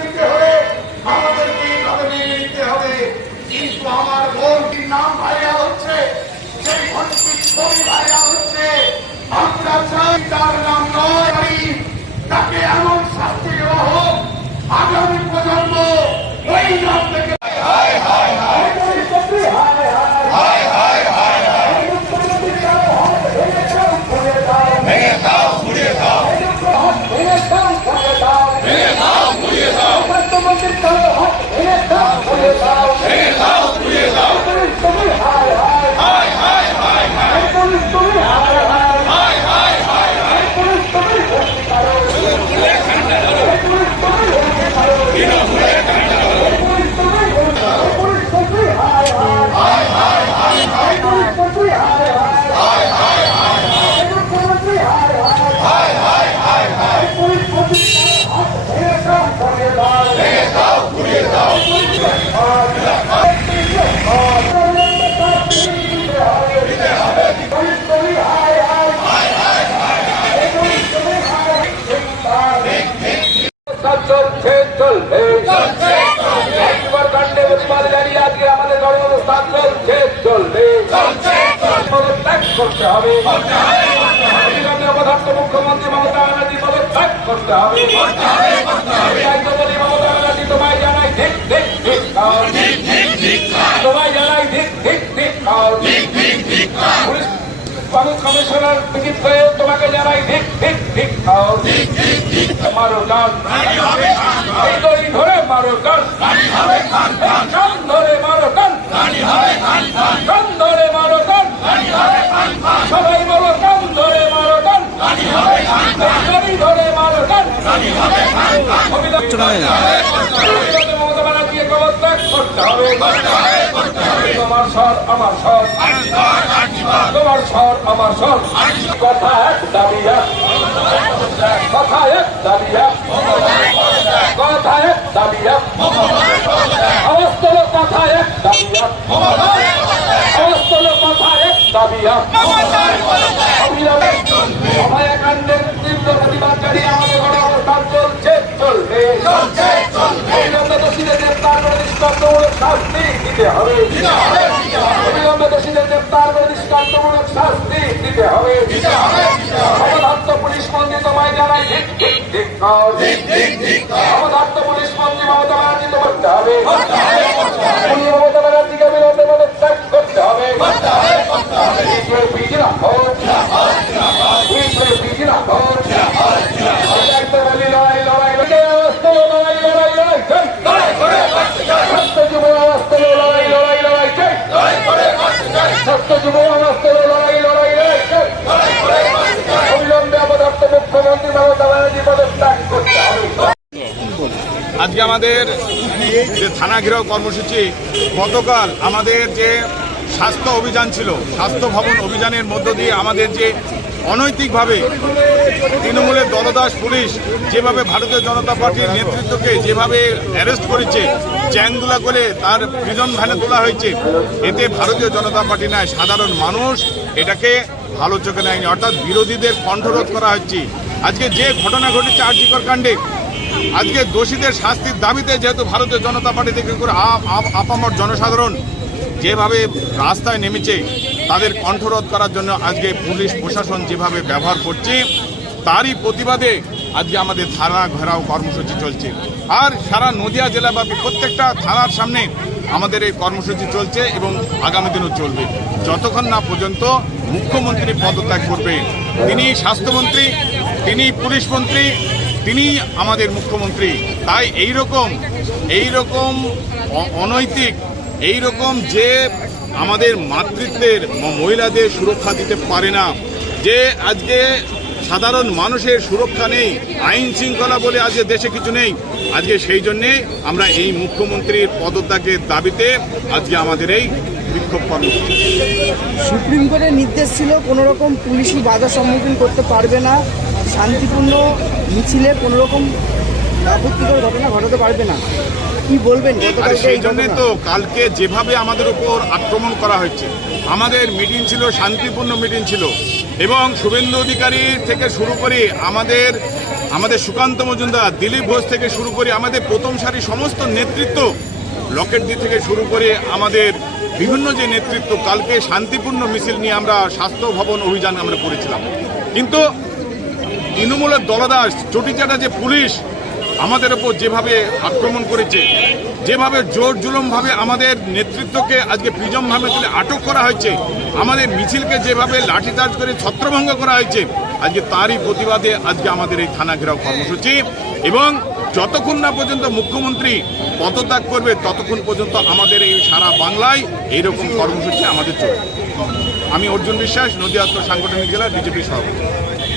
নিতে হলে আমাদেরকে নিতে হবে। কিন্তু আমার বোনটির নাম ভাইরাল হচ্ছে, সেই বোনটির ছবি ভাইরাল হচ্ছে আমরা চাই তার নাম নয় তাকে এমন শাস্তি দেওয়া হোক আগামী প্রজন্ম ওই নাম থেকে চলছে চলবে একবার কাণ্ডে প্রতিবাদ জানিয়ে আজকে আমাদের গণ অবস্থান চলছে চলবে। পদত্যাগ করতে হবে। অবধার্ত মুখ্যমন্ত্রী মমতা ব্যানার্জি পদত্যাগ করতে হবে। মমতা ব্যানার্জি তোমায় জানাই ঠিক ঠিক ঠিক তোমায় জানাই ঠিক ঠিক ঠিক পুলিশ কমিশনার বিজিত গোয়েল তোমাকে জানাই ঠিক ঠিক মারো গান দড়ি ধরে মারো গান গান ধরে মারো গান গান ধরে মারো গান সবাই বলো গান ধরে মারো গান দড়ি ধরে মারো গান মমতা ব্যানার্জিকে পদত্যাগ করতে হবে তোমার স্বর আমার স্বর আমার স্বর কথা দাবি কথা এক দাবি এক কথা এক দাবি এক লোক কথা এক দাবি এক লোক কথা এক দাবি এক অবিলম্বে অভয়াকাণ্ডের তীব্র প্রতিবাদ জানিয়ে আমাদের গণ অবস্থান চলছে চলবে অবিলম্বে দোষীদের গ্রেপ্তার করে দৃষ্টান্তমূলক শাস্তি দিতে হবে অবিলম্বে তোমায় জানাই ঠিক ঠিক ঠিক করতে হবে। উনি আজকে আমাদের যে থানা ঘেরাও কর্মসূচি, গতকাল আমাদের যে স্বাস্থ্য অভিযান ছিল, স্বাস্থ্য ভবন অভিযানের মধ্য দিয়ে আমাদের যে অনৈতিকভাবে তৃণমূলের দলদাস পুলিশ যেভাবে ভারতীয় জনতা পার্টির নেতৃত্বকে যেভাবে অ্যারেস্ট করেছে, চ্যাংদুলা করে তার প্রিজন ভ্যানে তোলা হয়েছে, এতে ভারতীয় জনতা পার্টি নয়, সাধারণ মানুষ এটাকে ভালো চোখে নেয়নি। অর্থাৎ বিরোধীদের কণ্ঠরোধ করা হচ্ছে। আজকে যে ঘটনা ঘটেছে আর্যিকর কাণ্ডে আজকে দোষীদের শাস্তির দাবিতে যেহেতু ভারতীয় জনতা পার্টি থেকে করে আপ- আপ- আপামর জনসাধারণ যেভাবে রাস্তায় নেমেছে, তাদের কণ্ঠরোধ করার জন্য আজকে পুলিশ প্রশাসন যেভাবে ব্যবহার করছে, তারই প্রতিবাদে আজকে আমাদের থানা ঘেরাও কর্মসূচি চলছে। আর সারা নদিয়া জেলাব্যাপী প্রত্যেকটা থানার সামনে আমাদের এই কর্মসূচি চলছে এবং আগামী দিনও চলবে। যতক্ষণ না পর্যন্ত মুখ্যমন্ত্রী পদত্যাগ করবে, তিনি স্বাস্থ্যমন্ত্রী, তিনি পুলিশ মন্ত্রী তিনি আমাদের মুখ্যমন্ত্রী। তাই এই রকম এই রকম অনৈতিক এই রকম যে আমাদের মাতৃত্বের মহিলাদের সুরক্ষা দিতে পারে না, যে আজকে সাধারণ মানুষের সুরক্ষা নেই, আইন শৃঙ্খলা বলে আজকে দেশে কিছু নেই, আজকে সেই জন্যে আমরা এই মুখ্যমন্ত্রীর পদত্যাগের দাবিতে আজকে আমাদের এই বিক্ষোভ কর্মসূচি সুপ্রিম কোর্টের নির্দেশ ছিল কোনো রকম পুলিশি বাধার সম্মুখীন করতে পারবে না। শান্তিপূর্ণ মিছিলে কোনো রকম আপত্তিকর ঘটনা ঘটাতে পারবে না। কি বলবেন? সেই জন্য তো কালকে যেভাবে আমাদের উপর আক্রমণ করা হয়েছে আমাদের মিটিং ছিল শান্তিপূর্ণ মিটিং ছিল এবং শুভেন্দু অধিকারী থেকে শুরু করে আমাদের আমাদের সুকান্ত মজুমদার দিলীপ ঘোষ থেকে শুরু করে আমাদের প্রথম সারি সমস্ত নেতৃত্ব লকেট লকেটদি থেকে শুরু করে আমাদের বিভিন্ন যে নেতৃত্ব কালকে শান্তিপূর্ণ মিছিল নিয়ে আমরা স্বাস্থ্য ভবন অভিযান আমরা করেছিলাম। কিন্তু তৃণমূলের দলদাস চটিচাটা যে পুলিশ আমাদের ওপর যেভাবে আক্রমণ করেছে, যেভাবে জোর জুলুমভাবে আমাদের নেতৃত্বকে আজকে প্রিজমভাবে তুলে আটক করা হয়েছে, আমাদের মিছিলকে যেভাবে লাঠিচার্জ করে ছত্রভঙ্গ করা হয়েছে, আজকে তারই প্রতিবাদে আজকে আমাদের এই থানা ঘেরাও কর্মসূচি এবং যতক্ষণ না পর্যন্ত মুখ্যমন্ত্রী পদত্যাগ করবে, ততক্ষণ পর্যন্ত আমাদের এই সারা বাংলায় এইরকম কর্মসূচি আমাদের চলবে। আমি অর্জুন বিশ্বাস, নদীয়া উত্তর সাংগঠনিক জেলার বিজেপি সভাপতি।